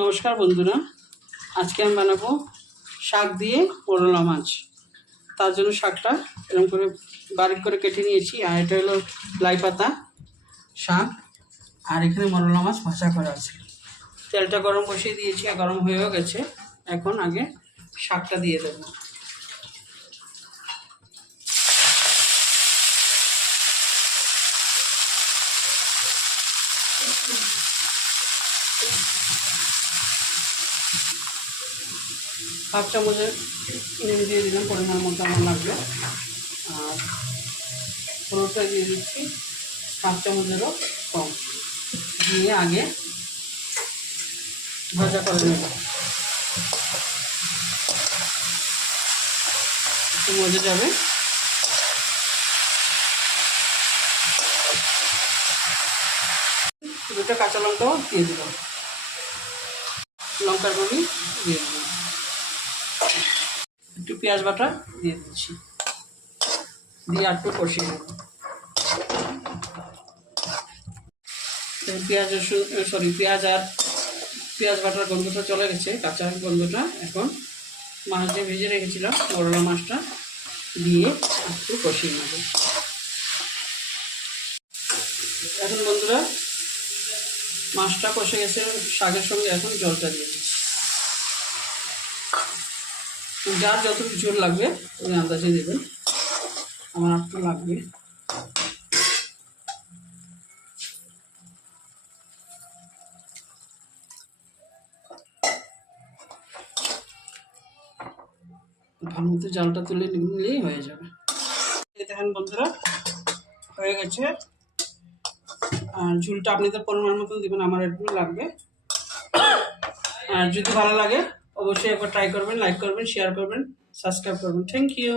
নমস্কার বন্ধুরা, আজকে আমি বানাবো শাক দিয়ে মোরলা মাছ। তার জন্য শাকটা এরকম করে বারিক করে কেটে নিয়েছি। আর এটা হলো লাই পাতা শাক, আর এখানে মোরলা মাছ ভাজা করা আছে। তেলটা গরম বসিয়ে দিয়েছি আর গরম হয়েও গেছে। এখন আগে শাকটা দিয়ে দেবো। হাফ চামচের নুন দিয়ে দিলাম, পরিমাণ মতো আমার লাগবে। আর হলুদটা দিয়ে দিচ্ছি হাফ চামচেরও কম, দিয়ে আগে ভাজা করে নেব। একটু মজে যাবে। দুটো কাঁচা লঙ্কাও দিয়ে দিলাম, লঙ্কার গুঁড়ি দিয়ে দিলাম, একটু পেঁয়াজ বাটা দিয়ে দিচ্ছি, দিয়ে আর একটু কষিয়ে নেব। পেঁয়াজ বাটার গন্ধটা চলে গেছে, কাঁচা গন্ধটা। এখন মাছ দিয়ে ভেজে রেখেছিলাম মোরলা মাছটা দিয়ে একটু কষিয়ে নেব। এখন বন্ধুরা মাছটা কষে গেছে, শাকের সঙ্গে এখন জলটা দিয়ে দিচ্ছি। যার যতটুকু ঝোল লাগবে ওই আন্দাজে দেবেন, আমার একটু লাগবে। ভালো মতো জালটা তুলে নিলেই হয়ে যাবে। দেখেন বন্ধুরা হয়ে গেছে। আর ঝুলটা আপনাদের পরিমাণ মতন দেবেন, আমার একটু লাগবে। আর যদি ভালো লাগে অবশ্যই একবার ট্রাই করবেন, লাইক করবেন, শেয়ার করবেন, সাবস্ক্রাইব করবেন। Thank you.